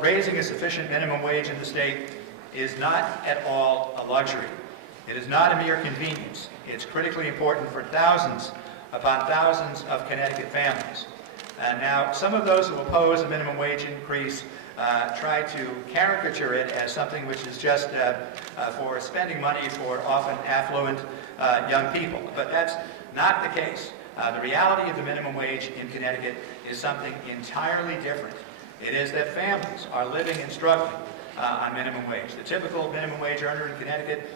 Raising a sufficient minimum wage in the state is not at all a luxury. It is not a mere convenience. It's critically important for thousands upon thousands of Connecticut families. And now, some of those who oppose a minimum wage increase try to caricature it as something which is just for spending money for often affluent young people. But that's not the case. The reality of the minimum wage in Connecticut is something entirely different. It is that families are living and struggling on minimum wage. The typical minimum wage earner in Connecticut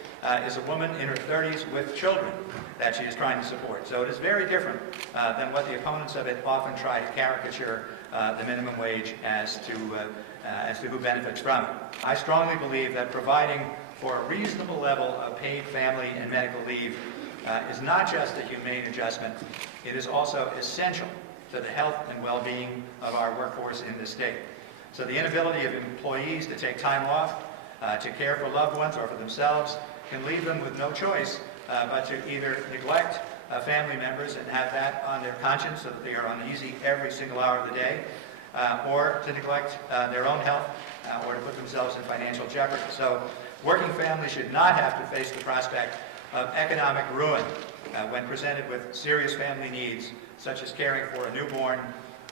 is a woman in her 30s with children that she is trying to support. So it is very different than what the opponents of it often try to caricature the minimum wage as to who benefits from it. I strongly believe that providing for a reasonable level of paid family and medical leave is not just a humane adjustment, it is also essential to the health and well-being of our workforce in this state. So the inability of employees to take time off, to care for loved ones or for themselves, can leave them with no choice but to either neglect family members and have that on their conscience so that they are uneasy every single hour of the day, or to neglect their own health or to put themselves in financial jeopardy. So working families should not have to face the prospect of economic ruin when presented with serious family needs, such as caring for a newborn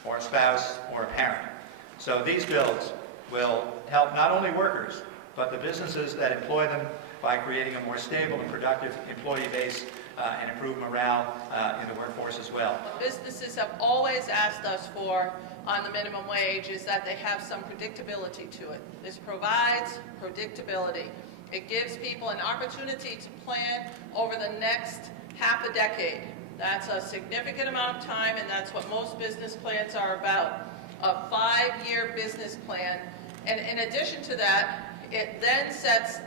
or a spouse or a parent. So these bills will help not only workers, but the businesses that employ them by creating a more stable and productive employee base and improve morale in the workforce as well. Businesses have always asked us for on the minimum wage is that they have some predictability to it. This provides predictability. It gives people an opportunity to plan over the next half a decade. That's a significant amount of time, and that's what most business plans are about, a 5-year business plan. And in addition to that, it then sets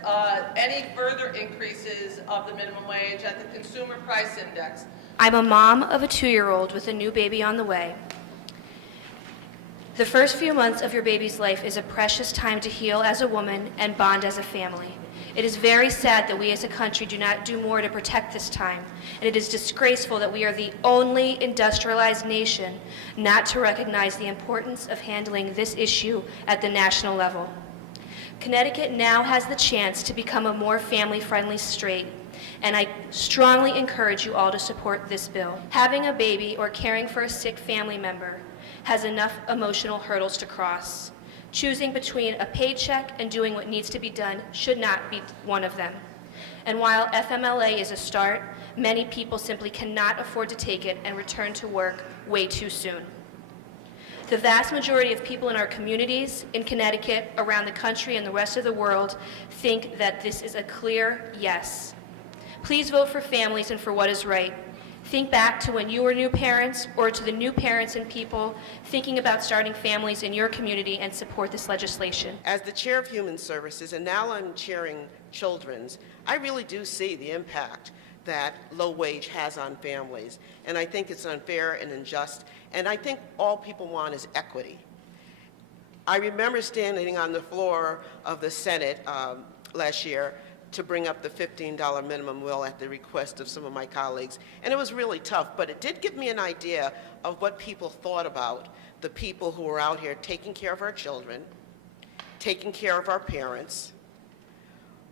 any further increases of the minimum wage at the Consumer Price Index. I'm a mom of a 2-year-old with a new baby on the way. The first few months of your baby's life is a precious time to heal as a woman and bond as a family. It is very sad that we as a country do not do more to protect this time, and it is disgraceful that we are the only industrialized nation not to recognize the importance of handling this issue at the national level. Connecticut now has the chance to become a more family-friendly state, and I strongly encourage you all to support this bill. Having a baby or caring for a sick family member has enough emotional hurdles to cross. Choosing between a paycheck and doing what needs to be done should not be one of them. And while FMLA is a start, many people simply cannot afford to take it and return to work way too soon. The vast majority of people in our communities, in Connecticut, around the country, and the rest of the world think that this is a clear yes. Please vote for families and for what is right. Think back to when you were new parents, or to the new parents and people thinking about starting families in your community, and support this legislation. As the chair of Human Services, and now I'm chairing Children's, I really do see the impact that low wage has on families. And I think it's unfair and unjust. And I think all people want is equity. I remember standing on the floor of the Senate last year to bring up the $15 minimum will at the request of some of my colleagues. And it was really tough, but it did give me an idea of what people thought about the people who were out here taking care of our children, taking care of our parents,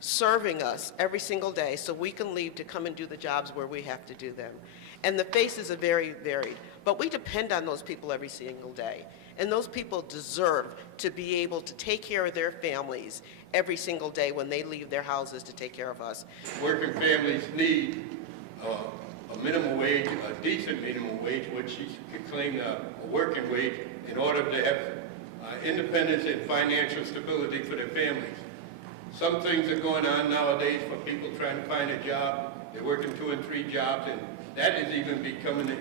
serving us every single day so we can leave to come and do the jobs where we have to do them. And the faces are very varied, but we depend on those people every single day. And those people deserve to be able to take care of their families every single day when they leave their houses to take care of us. Working families need a minimum wage, a decent minimum wage, which she could claim a working wage, in order to have independence and financial stability for their families. Some things are going on nowadays for people trying to find a job. They're working 2 and 3 jobs, and that is even becoming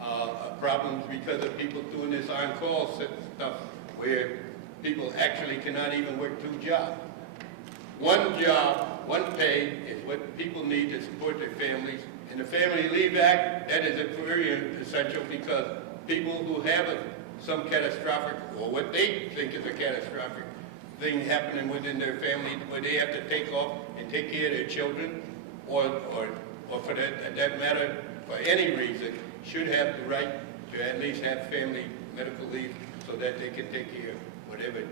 a problem because of people doing this on-call stuff where people actually cannot even work 2 jobs. One job, one pay is what people need to support their families. And the Family Leave Act, that is very essential because people who have some catastrophic, or what they think is a catastrophic thing happening within their family, where they have to take off and take care of their children, or for that matter, for any reason, should have the right to at least have family medical leave so that they can take care of whatever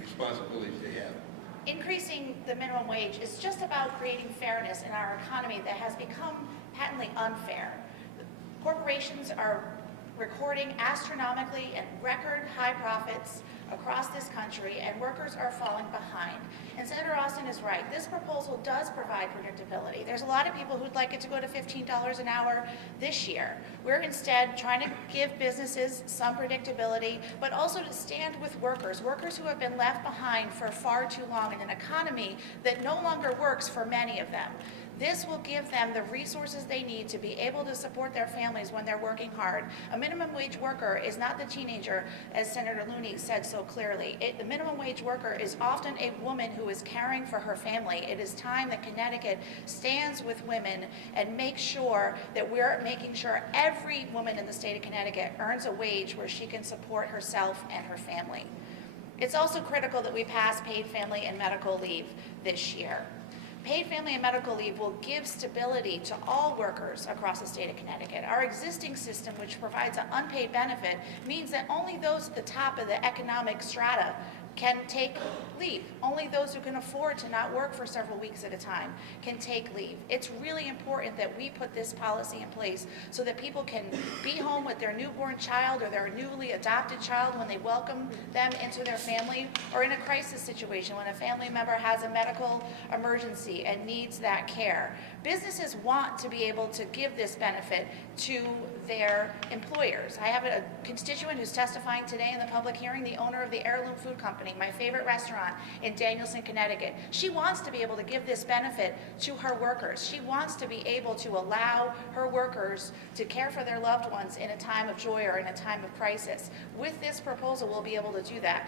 responsibilities they have. Increasing the minimum wage is just about creating fairness in our economy that has become patently unfair. Corporations are recording astronomically and record high profits across this country, and workers are falling behind. And Senator Austin is right. This proposal does provide predictability. There's a lot of people who'd like it to go to $15 an hour this year. We're instead trying to give businesses some predictability, but also to stand with workers who have been left behind for far too long in an economy that no longer works for many of them. This will give them the resources they need to be able to support their families when they're working hard. A minimum wage worker is not the teenager, as Senator Looney said so clearly. The minimum wage worker is often a woman who is caring for her family. It is time that Connecticut stands with women and makes sure that we're making sure every woman in the state of Connecticut earns a wage where she can support herself and her family. It's also critical that we pass paid family and medical leave this year. Paid family and medical leave will give stability to all workers across the state of Connecticut. Our existing system, which provides an unpaid benefit, means that only those at the top of the economic strata can take leave. Only those who can afford to not work for several weeks at a time can take leave. It's really important that we put this policy in place so that people can be home with their newborn child or their newly adopted child when they welcome them into their family, or in a crisis situation when a family member has a medical emergency and needs that care. Businesses want to be able to give this benefit to their employers. I have a constituent who's testifying today in the public hearing, the owner of the Heirloom Food Company, my favorite restaurant in Danielson, Connecticut. She wants to be able to give this benefit to her workers. She wants to be able to allow her workers to care for their loved ones in a time of joy or in a time of crisis. With this proposal, we'll be able to do that.